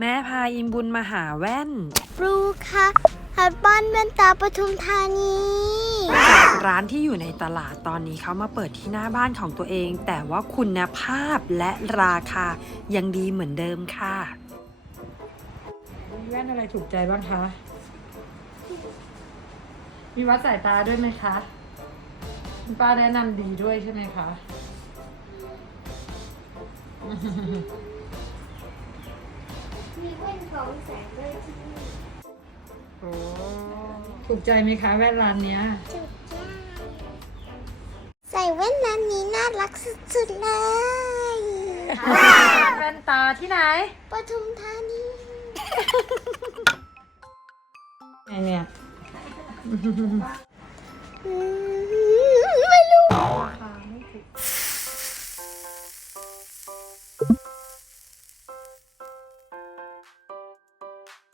แม่พาอิมบุญมาหาแว่นรู้คะ่ะหาบ้านเบนตาปทุมธานี ร้านที่อยู่ในตลาดตอนนี้เขามาเปิดที่หน้าบ้านของตัวเอง แต่ว่าคุณภาพและราคายังดีเหมือนเดิมค่ะแว่นอะไรถูกใจบ้างคะ มีวัดสายตาด้วยไหมคะคุณป้าแนะนำดีด้วยใช่ไหมคะมอ้โอถูกใจไหมคะแว่นร้านเนี้ยใส่แว่นร้านนี้น่ารักสุดๆเลยแว่นตาที่ไหน ปทุมธานีไงเนี่ย